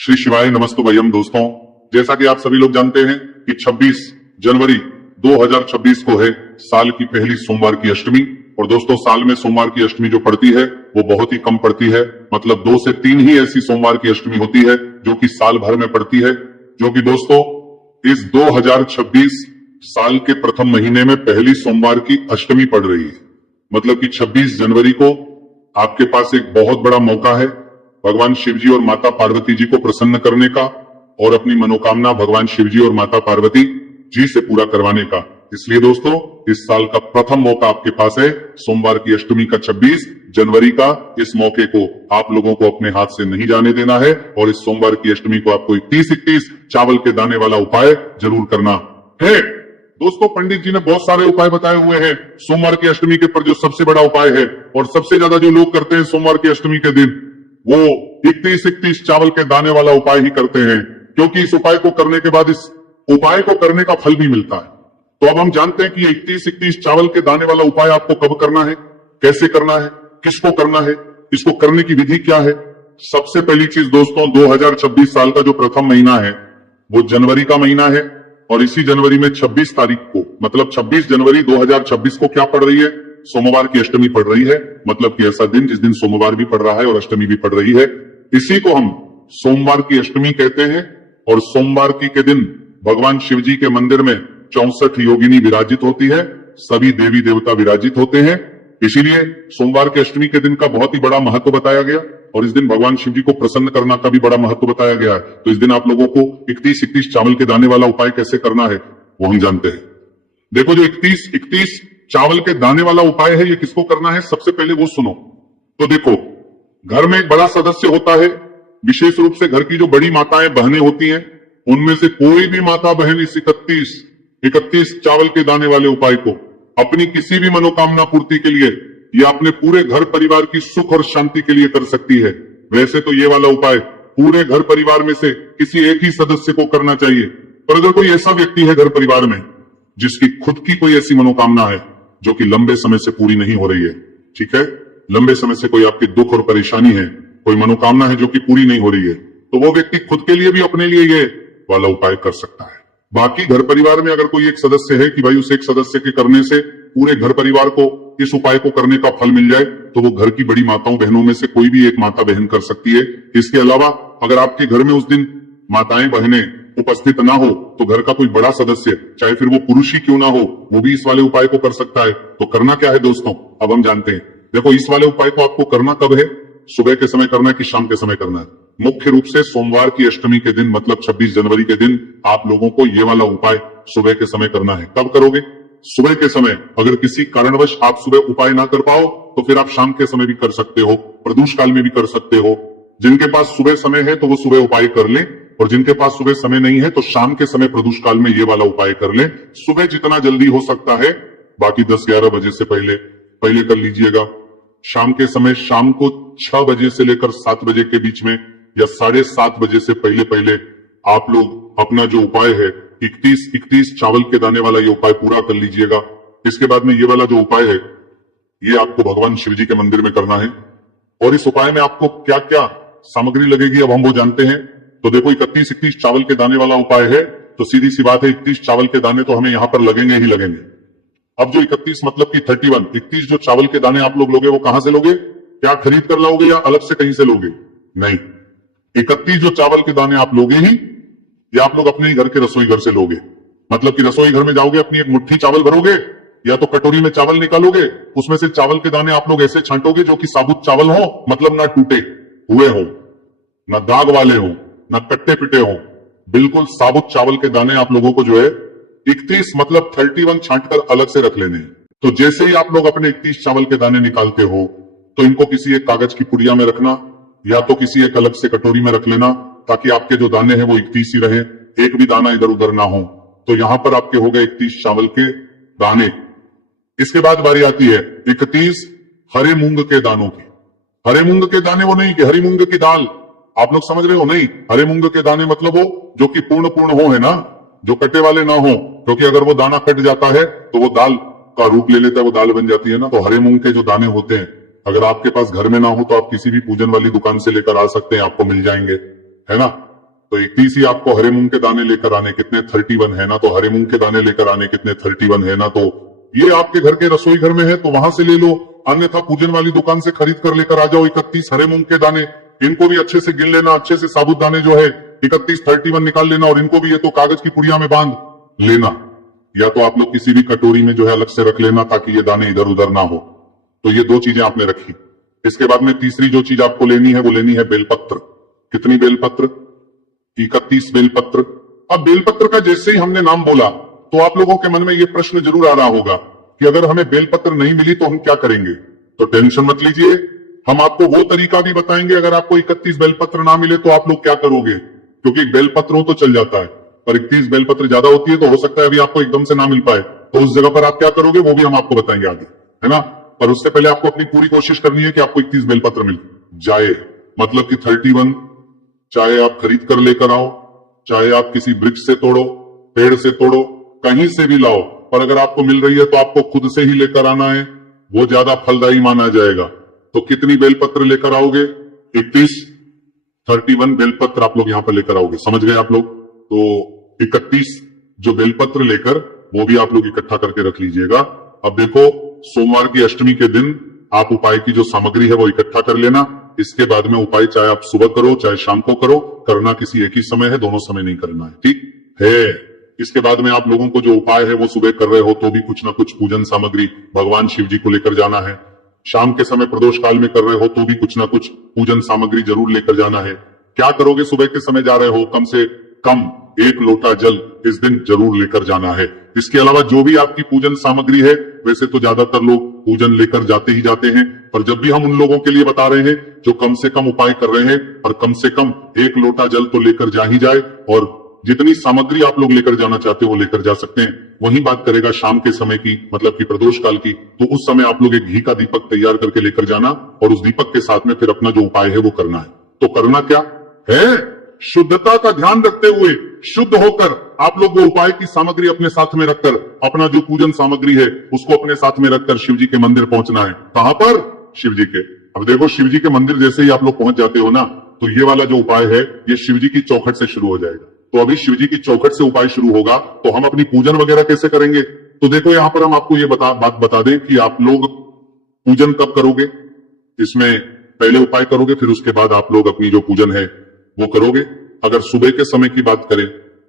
श्री शिवाय नमस्तुभयम। दोस्तों, जैसा कि आप सभी लोग जानते हैं कि 26 जनवरी 2026 को है साल की पहली सोमवार की अष्टमी। और दोस्तों, साल में सोमवार की अष्टमी जो पड़ती है वो बहुत ही कम पड़ती है। मतलब 2 से 3 ही ऐसी सोमवार की अष्टमी होती है जो कि साल भर में पड़ती है, जो कि दोस्तों इस 2026 साल के प्रथम महीने में पहली सोमवार की अष्टमी पड़ रही है। मतलब कि 26 जनवरी को आपके पास एक बहुत बड़ा मौका है भगवान शिवजी और माता पार्वती जी को प्रसन्न करने का और अपनी मनोकामना भगवान शिवजी और माता पार्वती जी से पूरा करवाने का। इसलिए दोस्तों, इस साल का प्रथम मौका आपके पास है सोमवार की अष्टमी का 26 जनवरी का। इस मौके को आप लोगों को अपने हाथ से नहीं जाने देना है और इस सोमवार की अष्टमी को आपको 31 चावल के दाने वाला उपाय जरूर करना है। दोस्तों, पंडित जी ने बहुत सारे उपाय बताए हुए हैं सोमवार की अष्टमी के पर। जो सबसे बड़ा उपाय है और सबसे ज्यादा जो लोग करते हैं सोमवार की अष्टमी के दिन, वो 31 चावल के दाने वाला उपाय ही करते हैं, क्योंकि इस उपाय को करने के बाद इस उपाय को करने का फल भी मिलता है। तो अब हम जानते हैं कि 31 चावल के दाने वाला उपाय आपको कब करना है, कैसे करना है, किसको करना है, इसको करने की विधि क्या है। सबसे पहली चीज दोस्तों, 2026 साल का जो प्रथम महीना है वो जनवरी का महीना है। और इसी जनवरी में 26 तारीख को, मतलब 26 जनवरी 2026 को क्या पड़ रही है? सोमवार की अष्टमी पड़ रही है। मतलब कि ऐसा दिन जिस दिन सोमवार भी पड़ रहा है और अष्टमी भी पड़ रही है, इसी को हम सोमवार की अष्टमी कहते हैं। और सोमवार की के दिन भगवान शिवजी के मंदिर में 64 योगिनी विराजित होती है, सभी देवी देवता विराजित होते हैं। इसीलिए सोमवार की अष्टमी के दिन का बहुत ही बड़ा महत्व बताया गया और इस दिन भगवान शिव जी को प्रसन्न करना का भी बड़ा महत्व बताया गया है। तो इस दिन आप लोगों को 31 चावल के दाने वाला उपाय कैसे करना है वो हम जानते हैं। देखो, जो 31 चावल के दाने वाला उपाय है, ये किसको करना है सबसे पहले वो सुनो। तो देखो, घर में एक बड़ा सदस्य होता है, विशेष रूप से घर की जो बड़ी माताएं बहनें होती हैं, उनमें से कोई भी माता बहन इस 31 चावल के दाने वाले उपाय को अपनी किसी भी मनोकामना पूर्ति के लिए या अपने पूरे घर परिवार की सुख और शांति के लिए कर सकती है। वैसे तो ये वाला उपाय पूरे घर परिवार में से किसी एक ही सदस्य को करना चाहिए, पर अगर कोई ऐसा व्यक्ति है घर परिवार में जिसकी खुद की कोई ऐसी मनोकामना है जो कि लंबे समय से पूरी नहीं हो रही है, ठीक है, लंबे समय से कोई आपकी दुख और परेशानी है, कोई मनोकामना है जो कि पूरी नहीं हो रही है, तो वो व्यक्ति खुद के लिए भी अपने लिए ये वाला उपाय कर सकता है। बाकी घर परिवार में अगर कोई एक सदस्य है कि भाई उस एक सदस्य के करने से पूरे घर परिवार को इस उपाय को करने का फल मिल जाए, तो वो घर की बड़ी माताओं बहनों में से कोई भी एक माता बहन कर सकती है। इसके अलावा अगर आपके घर में उस दिन माताएं बहनें उपस्थित ना हो, तो घर का कोई बड़ा सदस्य, चाहे फिर वो पुरुष ही क्यों ना हो, वो भी इस वाले उपाय को कर सकता है। तो करना क्या है दोस्तों, अब हम जानते हैं। देखो, इस वाले उपाय को आपको करना कब है? सुबह के समय करना है कि शाम के समय करना है? मुख्य रूप से सोमवार की अष्टमी के दिन, मतलब 26 जनवरी के दिन आप लोगों को ये वाला उपाय सुबह के समय करना है। कब करोगे? सुबह के समय। अगर किसी कारणवश आप सुबह उपाय ना कर पाओ तो फिर आप शाम के समय भी कर सकते हो, प्रदोष काल में भी कर सकते हो। जिनके पास सुबह समय है तो वो सुबह उपाय कर ले, और जिनके पास सुबह समय नहीं है तो शाम के समय प्रदोष काल में ये वाला उपाय कर ले। सुबह जितना जल्दी हो सकता है, बाकी 10-11 बजे से पहले कर लीजिएगा। शाम के समय, शाम को 6 बजे से लेकर 7 बजे के बीच में या 7:30 बजे से पहले आप लोग अपना जो उपाय है 31 चावल के दाने वाला ये उपाय पूरा कर लीजिएगा। इसके बाद में ये वाला जो उपाय है ये आपको भगवान शिवजी के मंदिर में करना है। और इस उपाय में आपको क्या क्या सामग्री लगेगी अब हम वो जानते हैं। तो देखो, 31 चावल के दाने वाला उपाय है, तो सीधी सी बात है 31 चावल के दाने तो हमें यहां पर लगेंगे ही लगेंगे। अब जो 31 मतलब कि 31 जो चावल के दाने आप लोग लोगे वो कहां से लोगे? क्या खरीद कर लाओगे या अलग से कहीं से लोगे? नहीं, 31 जो चावल के दाने आप लोगे ही, या आप लोग अपने ही घर के रसोई घर से लोगे। मतलब कि रसोई घर में जाओगे, अपनी एक मुट्ठी चावल भरोगे या तो कटोरी में चावल निकालोगे, उसमें से चावल के दाने आप लोग ऐसे छांटोगे जो कि साबुत चावल हो, मतलब ना टूटे हुए हो, ना दाग वाले हो, ना कट्टे पिटे हो, बिल्कुल साबुत चावल के दाने आप लोगों को जो है 31 मतलब 31 छांटकर अलग से रख लेने। तो जैसे ही आप लोग अपने 31 चावल के दाने निकालते हो तो इनको किसी एक कागज की पुड़िया में रखना या तो किसी एक अलग से कटोरी में रख लेना, ताकि आपके जो दाने हैं वो 31 ही रहे, एक भी दाना इधर उधर ना हो। तो यहां पर आपके हो गए 31 चावल के दाने। इसके बाद बारी आती है 31 हरे मूंग के दानों की। हरे मूंग के दाने वो नहीं कि हरी मूंग की दाल, आप लोग समझ रहे हो? नहीं, हरे मूंग के दाने मतलब वो जो कि पूर्ण हो, है ना, जो कटे वाले ना हो, क्योंकि अगर वो दाना कट जाता है तो वो दाल का रूप ले लेता है, वो दाल बन जाती है ना। तो हरे मूंग के जो दाने होते हैं, अगर आपके पास घर में ना हो तो आप किसी भी पूजन वाली दुकान से लेकर आ सकते हैं, आपको मिल जाएंगे, है ना। तो 31 ही आपको हरे मूंग के दाने लेकर आने, कितने 31 है ना, तो हरे मूंग के दाने लेकर आने कितने 31 है ना, तो ये आपके घर के रसोई घर में है तो वहां से ले लो, अन्यथा पूजन वाली दुकान से खरीद कर लेकर आ जाओ 31 हरे मूंग के दाने। इनको भी अच्छे से गिन लेना, अच्छे से साबुत दाने जो है 31 31 निकाल लेना, और इनको भी ये तो कागज की पुड़िया में बांध लेना, या तो आप लोग किसी भी कटोरी में जो है अलग से रख लेना ताकि ये दाने इधर उधर ना हो। तो ये 2 चीजें आपने रखी। इसके बाद में तीसरी जो चीज आपको लेनी है वो लेनी है बेलपत्र। कितनी बेलपत्र? 31 बेलपत्र। अब बेलपत्र का जैसे ही हमने नाम बोला तो आप लोगों के मन में ये प्रश्न जरूर आ रहा होगा कि अगर हमें बेलपत्र नहीं मिली तो हम क्या करेंगे। तो टेंशन मत लीजिए, हम आपको वो तरीका भी बताएंगे। अगर आपको 31 बेलपत्र ना मिले तो आप लोग क्या करोगे, क्योंकि एक बेलपत्र हो तो चल जाता है, पर 31 बेलपत्र ज्यादा होती है तो हो सकता है अभी आपको एकदम से ना मिल पाए, तो उस जगह पर आप क्या करोगे वो भी हम आपको बताएंगे आगे, है ना। पर उससे पहले आपको अपनी पूरी कोशिश करनी है कि आपको 31 बेलपत्र मिल जाए, मतलब कि 31, चाहे आप खरीद कर लेकर आओ, चाहे आप किसी वृक्ष से तोड़ो, पेड़ से तोड़ो, कहीं से भी लाओ, पर अगर आपको मिल रही है तो आपको खुद से ही लेकर आना है, वो ज्यादा फलदायी माना जाएगा। तो कितनी बेलपत्र लेकर आओगे? 31 बेलपत्र आप लोग यहां पर लेकर आओगे, समझ गए आप लोग। तो 31 जो बेलपत्र लेकर वो भी आप लोग इकट्ठा करके रख लीजिएगा। अब देखो, सोमवार की अष्टमी के दिन आप उपाय की जो सामग्री है वो इकट्ठा कर लेना। इसके बाद में उपाय चाहे आप सुबह करो चाहे शाम को करो, करना किसी एक ही समय है, दोनों समय नहीं करना है, ठीक है। इसके बाद में आप लोगों को जो उपाय है वो सुबह कर रहे हो तो भी कुछ ना कुछ पूजन सामग्री भगवान शिव जी को लेकर जाना है। शाम के समय प्रदोष काल में कर रहे हो तो भी कुछ ना कुछ पूजन सामग्री जरूर लेकर जाना है। क्या करोगे? सुबह के समय जा रहे हो, कम से कम 1 लोटा जल इस दिन जरूर लेकर जाना है। इसके अलावा जो भी आपकी पूजन सामग्री है, वैसे तो ज्यादातर लोग पूजन लेकर जाते ही जाते हैं, पर जब भी हम उन लोगों के लिए बता रहे हैं जो कम से कम उपाय कर रहे हैं, और कम से कम 1 लोटा जल तो लेकर जा ही जाए, और जितनी सामग्री आप लोग लेकर जाना चाहते हो वो लेकर जा सकते हैं। वही बात करेगा शाम के समय की, मतलब कि प्रदोष काल की, तो उस समय आप लोग एक घी का दीपक तैयार करके लेकर जाना, और उस दीपक के साथ में फिर अपना जो उपाय है वो करना है। तो करना क्या है? शुद्धता का ध्यान रखते हुए, शुद्ध होकर आप लोग वो उपाय की सामग्री अपने साथ में रखकर, अपना जो पूजन सामग्री है उसको अपने साथ में रखकर शिव जी के मंदिर पहुंचना है। कहां पर? शिव जी के। अब देखो, शिव जी के मंदिर जैसे ही आप लोग पहुंच जाते हो ना, तो ये वाला जो उपाय है ये शिव जी की चौखट से शुरू हो जाएगा। तो अभी शिव जी की चौखट से उपाय शुरू होगा, तो हम अपनी पूजन वगैरह कैसे करेंगे? तो देखो, यहां पर हम आपको ये बात बता दें कि आप लोग पूजन कब करोगे। इसमें पहले उपाय करोगे, फिर उसके बाद आप लोग अपनी जो पूजन है वो करोगे। अगर सुबह के समय की बात करें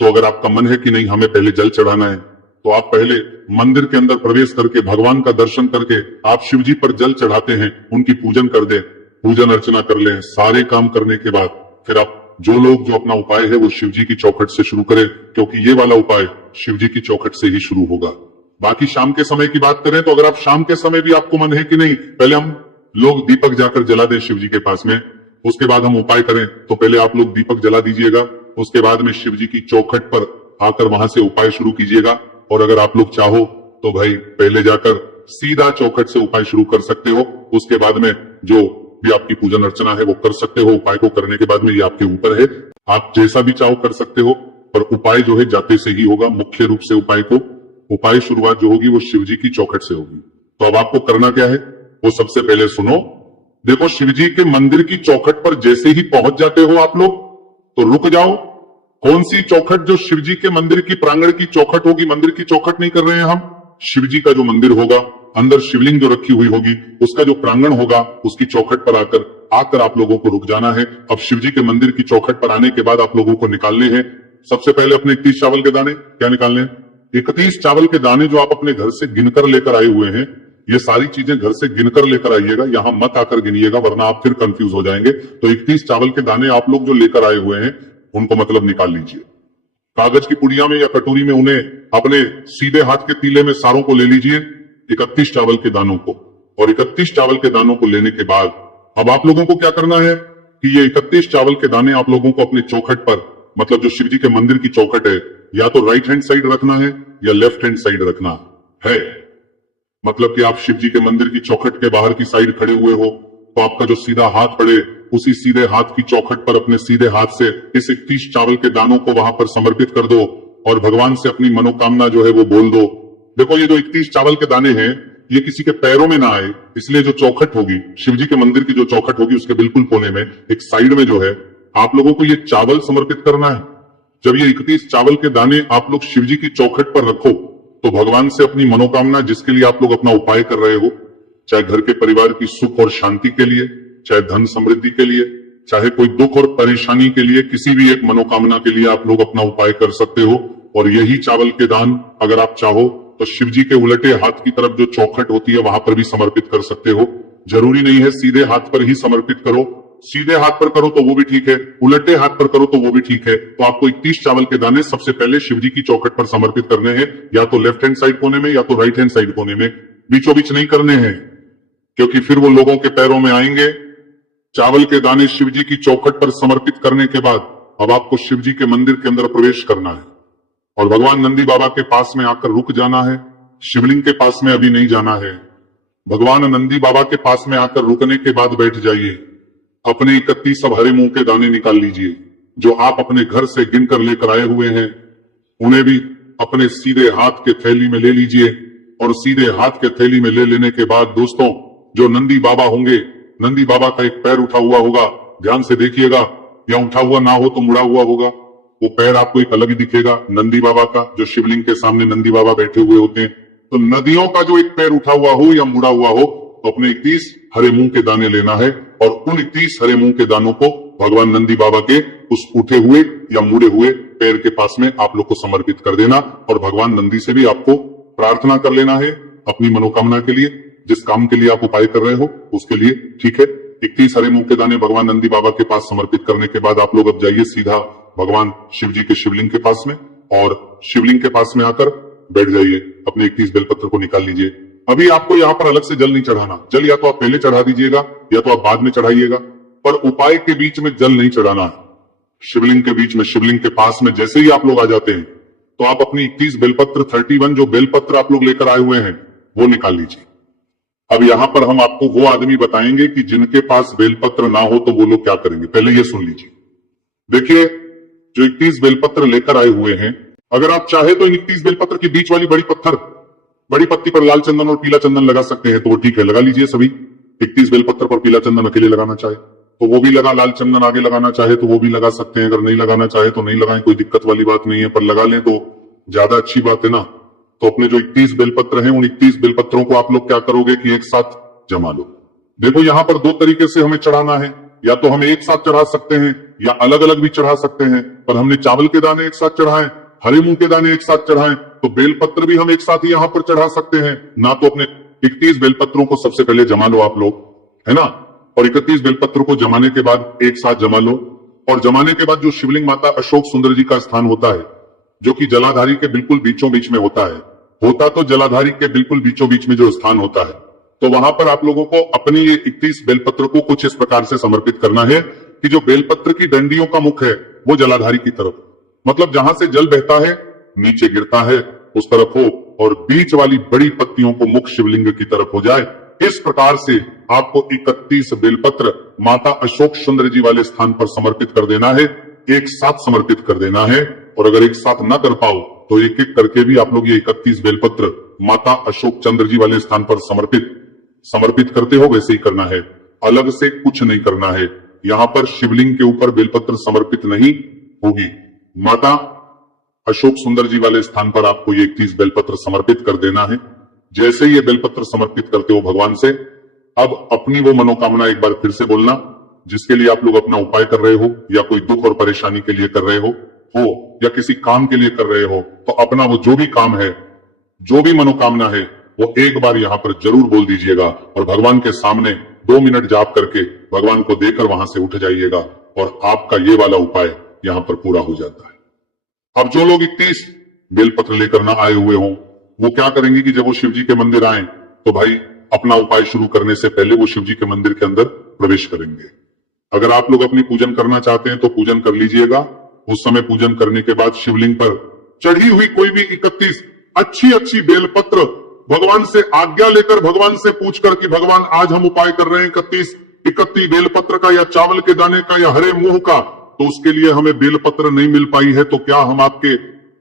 तो अगर आपका मन है कि नहीं हमें पहले जल चढ़ाना है, तो आप पहले मंदिर के अंदर प्रवेश करके भगवान का दर्शन करके आप शिव जी पर जल चढ़ाते हैं, उनकी पूजन कर दे, पूजन अर्चना कर ले। सारे काम करने के बाद फिर आप जो लोग जो अपना उपाय है वो शिव जी की चौखट से शुरू करें, क्योंकि ये वाला उपाय शिव जी की चौखट से ही शुरू होगा। बाकी शाम के समय की बात करें तो अगर आप शाम के समय भी आपको मन है कि नहीं पहले हम लोग दीपक जाकर जला दें शिव जी के पास में, उसके बाद हम उपाय करें, तो पहले आप लोग दीपक जला दीजिएगा, उसके बाद में शिव जी की चौखट पर आकर वहां से उपाय शुरू कीजिएगा। और अगर आप लोग चाहो तो भाई पहले जाकर सीधा चौखट से उपाय शुरू कर सकते हो, उसके बाद में जो भी आपकी पूजन अर्चना है वो कर सकते हो। उपाय को करने के बाद में ये आपके ऊपर है, आप जैसा भी चाहो कर सकते हो, पर उपाय जो है जाते से ही होगा। मुख्य रूप से उपाय शुरुआत जो होगी वो शिव जी की चौखट से होगी। तो अब आपको करना क्या है वो सबसे पहले सुनो। देखो, शिव जी के मंदिर की चौखट पर जैसे ही पहुंच जाते हो आप लोग तो रुक जाओ। कौन सी चौखट? जो शिव जी के मंदिर की प्रांगण की चौखट होगी, मंदिर की चौखट नहीं कर रहे हैं हम, शिव जी का जो मंदिर होगा, अंदर शिवलिंग जो रखी हुई होगी, उसका जो प्रांगण होगा उसकी चौखट पर आकर आप लोगों को रुक जाना है। अब शिव जी के मंदिर की चौखट पर आने के बाद आप लोगों को निकालने हैं सबसे पहले अपने 31 चावल के दाने। क्या निकालने हैं? 31 चावल के दाने जो आप अपने घर से गिनकर लेकर आए हुए हैं। ये सारी चीजें घर से गिनकर लेकर आइएगा, यहां मत आकर गिनिएगा वरना आप फिर कंफ्यूज हो जाएंगे। तो 31 चावल के दाने आप लोग जो लेकर आए हुए हैं उनको मतलब निकाल लीजिए। कागज की पुड़िया में या कटोरी में उन्हें अपने सीधे हाथ के तीले में सारों को ले लीजिए, 31 चावल के दानों को। और 31 चावल के दानों को लेने के बाद अब आप लोगों को क्या करना है कि ये 31 चावल के दाने आप लोगों को अपने चौखट पर, मतलब जो शिव जी के मंदिर की चौखट है, या तो राइट हैंड साइड रखना है या लेफ्ट हैंड साइड रखना है। मतलब कि आप शिव जी के मंदिर की चौखट के बाहर की साइड खड़े हुए हो तो आपका जो सीधा हाथ पड़े उसी सीधे हाथ की चौखट पर अपने सीधे हाथ से इस 31 चावल के दानों को वहां पर समर्पित कर दो और भगवान से अपनी मनोकामना जो है वो बोल दो। देखो, ये जो 31 चावल के दाने हैं ये किसी के पैरों में ना आए, इसलिए जो चौखट होगी शिव जी के मंदिर की जो चौखट होगी उसके बिल्कुल कोने में एक साइड में जो है आप लोगों को ये चावल समर्पित करना है। जब ये 31 चावल के दाने आप लोग शिव जी की चौखट पर रखो तो भगवान से अपनी मनोकामना, जिसके लिए आप लोग अपना उपाय कर रहे हो, चाहे घर के परिवार की सुख और शांति के लिए, चाहे धन समृद्धि के लिए, चाहे कोई दुख और परेशानी के लिए, किसी भी एक मनोकामना के लिए आप लोग अपना उपाय कर सकते हो। और यही चावल के दान अगर आप चाहो तो शिव जी के उलटे हाथ की तरफ जो चौखट होती है वहां पर भी समर्पित कर सकते हो। जरूरी नहीं है सीधे हाथ पर ही समर्पित करो, सीधे हाथ पर करो तो वो भी ठीक है, उलटे हाथ पर करो तो वो भी ठीक है। तो आपको 31 चावल के दाने सबसे पहले शिव जी की चौखट पर समर्पित करने हैं, या तो लेफ्ट हैंड साइड कोने में या तो राइट हैंड साइड कोने में, बीचों बीच नहीं करने हैं, क्योंकि फिर वो लोगों के पैरों में आएंगे। चावल के दाने शिव जी की चौखट पर समर्पित करने के बाद अब आपको शिव जी के मंदिर के अंदर प्रवेश करना है और भगवान नंदी बाबा के पास में आकर रुक जाना है। शिवलिंग के पास में अभी नहीं जाना है। भगवान नंदी बाबा के पास में आकर रुकने के बाद बैठ जाइए। अपने 31 सब हरे मूंग के दाने निकाल लीजिए जो आप अपने घर से गिनकर लेकर आए हुए हैं। उन्हें भी अपने सीधे हाथ के थैली में ले लीजिए और सीधे हाथ के थैली में ले लेने के बाद दोस्तों, जो नंदी बाबा होंगे, नंदी बाबा का एक पैर उठा हुआ होगा, ध्यान से देखिएगा, या उठा हुआ ना हो तो मुड़ा हुआ होगा। वो पैर आपको एक अलग ही दिखेगा नंदी बाबा का, जो शिवलिंग के सामने नंदी बाबा बैठे हुए होते हैं। तो नदियों का जो एक पैर उठा हुआ हो या मुड़ा हुआ हो तो अपने 31 हरे मूंग के दाने लेना है और उन 31 हरे मूंग के दानों को भगवान नंदी बाबा के उस उठे हुए या मुड़े हुए पैर के पास में आप लोग को समर्पित कर देना और भगवान नंदी से भी आपको प्रार्थना कर लेना है अपनी मनोकामना के लिए, जिस काम के लिए आप उपाय कर रहे हो उसके लिए। ठीक है, 31 हरे मूंग के दाने भगवान नंदी बाबा के पास समर्पित करने के बाद आप लोग अब जाइए सीधा भगवान शिव जी के शिवलिंग के पास में और शिवलिंग के पास में आकर बैठ जाइए। अपने 31 बेलपत्र को निकाल लीजिए। अभी आपको यहाँ पर अलग से जल नहीं चढ़ाना। जल या तो आप पहले चढ़ा दीजिएगा या तो आप बाद में चढ़ाइएगा, पर उपाय के बीच में जल नहीं चढ़ाना है। शिवलिंग के बीच में, शिवलिंग के पास में जैसे ही आप लोग आ जाते हैं तो आप अपनी 31 बेलपत्र 31 जो बेलपत्र आप लोग लेकर आए हुए हैं वो निकाल लीजिए। अब यहाँ पर हम आपको वो आदमी बताएंगे कि जिनके पास बेलपत्र ना हो तो वो लोग क्या करेंगे। पहले ये सुन लीजिए। देखिए, जो 31 बेलपत्र लेकर आए हुए हैं, अगर आप चाहे तो इन 31 बेलपत्र की बीच वाली बड़ी पत्ती पर लाल चंदन और पीला चंदन लगा सकते हैं तो वो ठीक है, लगा लीजिए सभी। 31 बेलपत्र पर पीला चंदन अकेले लगाना चाहे तो वो भी लगा, लाल चंदन आगे लगाना चाहे तो वो भी लगा सकते हैं। अगर नहीं लगाना चाहे तो नहीं लगाएं, कोई दिक्कत वाली बात नहीं है, पर लगा लें तो ज्यादा अच्छी बात है ना। तो अपने जो 31 बेलपत्र हैं उन 31 बेलपत्रों को आप लोग क्या करोगे कि एक साथ जमा लो। देखो, यहां पर दो तरीके से हमें चढ़ाना है, या तो हम एक साथ चढ़ा सकते हैं या अलग अलग भी चढ़ा सकते हैं। पर हमने चावल के दाने एक साथ चढ़ाए, हरे मूंग के दाने एक साथ चढ़ाए, तो बेलपत्र भी हम एक साथ ही यहां पर चढ़ा सकते हैं ना। तो अपने 31 बेलपत्रों को सबसे पहले जमा लो आप लोग, है ना। और 31 बेलपत्र को जमाने के बाद एक साथ जमा लो और जमाने के बाद जो शिवलिंग माता अशोक सुंदर जी का स्थान होता है, जो कि जलाधारी के बिल्कुल बीचों बीच में होता है, तो जलाधारी के बिल्कुल बीचों बीच में जो स्थान होता है, तो वहां पर आप लोगों को अपनी ये 31 बेलपत्र को कुछ इस प्रकार से समर्पित करना है कि जो बेलपत्र की डंडियों का मुख है वो जलाधारी की तरफ, मतलब जहां से जल बहता है नीचे गिरता है उस तरफ हो, और बीच वाली बड़ी पत्तियों को मुख शिवलिंग की तरफ हो जाए। इस प्रकार से आपको 31 बेलपत्र माता अशोक सुंदर जी वाले स्थान पर समर्पित कर देना है, एक साथ समर्पित कर देना है। और अगर एक साथ न कर पाओ तो एक एक करके भी आप लोग ये 31 बेलपत्र माता अशोक चंद्र जी वाले स्थान पर समर्पित करते हो, वैसे ही करना है, अलग से कुछ नहीं करना है। यहां पर शिवलिंग के ऊपर बेलपत्र समर्पित नहीं होगी। माता अशोक सुंदर जी वाले स्थान पर आपको ये 31 बेलपत्र समर्पित कर देना है। जैसे ये बेलपत्र समर्पित करते हो भगवान से, अब अपनी वो मनोकामना एक बार फिर से बोलना जिसके लिए आप लोग अपना उपाय कर रहे हो, या कोई दुख और परेशानी के लिए कर रहे हो या किसी काम के लिए कर रहे हो, तो अपना वो जो भी काम है, जो भी मनोकामना है, वो एक बार यहां पर जरूर बोल दीजिएगा और भगवान के सामने 2 मिनट जाप करके भगवान को देकर वहां से उठ जाइएगा और आपका ये वाला उपाय यहां पर पूरा हो जाता है। अब जो लोग 31 बेलपत्र लेकर ना आए हुए हों, वो क्या करेंगे कि जब वो शिव जी के मंदिर आए तो भाई अपना उपाय शुरू करने से पहले वो शिव जी के मंदिर के अंदर प्रवेश करेंगे। अगर आप लोग अपनी पूजन करना चाहते हैं तो पूजन कर लीजिएगा। उस समय पूजन करने के बाद शिवलिंग पर चढ़ी हुई कोई भी 31 अच्छी बेलपत्र भगवान से आज्ञा लेकर, भगवान से पूछकर कि भगवान आज हम उपाय कर रहे हैं 31 बेलपत्र का, या चावल के दाने का, या हरे मूंग का, तो उसके लिए हमें बेलपत्र नहीं मिल पाई है, तो क्या हम आपके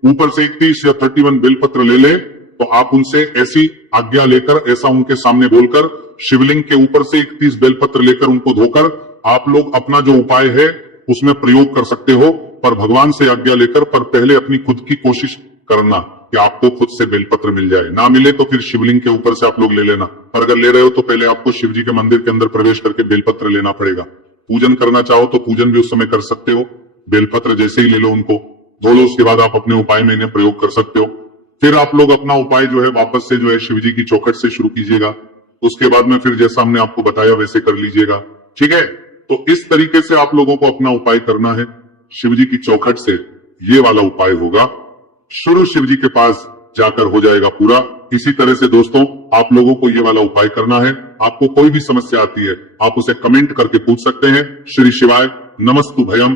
ऊपर से 31 या 31 बेलपत्र ले लें? तो आप उनसे ऐसी आज्ञा लेकर, ऐसा उनके सामने बोलकर, शिवलिंग के ऊपर से 31 बेलपत्र लेकर उनको धोकर आप लोग अपना जो उपाय है उसमें प्रयोग कर सकते हो, पर भगवान से आज्ञा लेकर, पर पहले अपनी खुद की कोशिश करना कि आपको खुद से बेलपत्र मिल जाए। ना मिले तो फिर शिवलिंग के ऊपर से आप लोग ले लेना, पर अगर ले रहे हो तो पहले आपको शिव जी के मंदिर के अंदर प्रवेश करके बेलपत्र लेना पड़ेगा। पूजन करना चाहो तो पूजन भी उस समय कर सकते हो, बेलपत्र जैसे ही ले लो, उनको धो लो, उसके बाद आप अपने उपाय में इन्हें प्रयोग कर सकते हो। फिर आप लोग अपना उपाय जो है वापस से जो है शिव जी की चौखट से शुरू कीजिएगा। उसके बाद में फिर जैसा हमने आपको बताया वैसे कर लीजिएगा, ठीक है। तो इस तरीके से आप लोगों को अपना उपाय करना है। शिव जी की चौखट से ये वाला उपाय होगा, शुरू शिव जी के पास जाकर हो जाएगा पूरा। इसी तरह से दोस्तों आप लोगों को ये वाला उपाय करना है। आपको कोई भी समस्या आती है आप उसे कमेंट करके पूछ सकते हैं। श्री शिवाय नमस्तु भयम।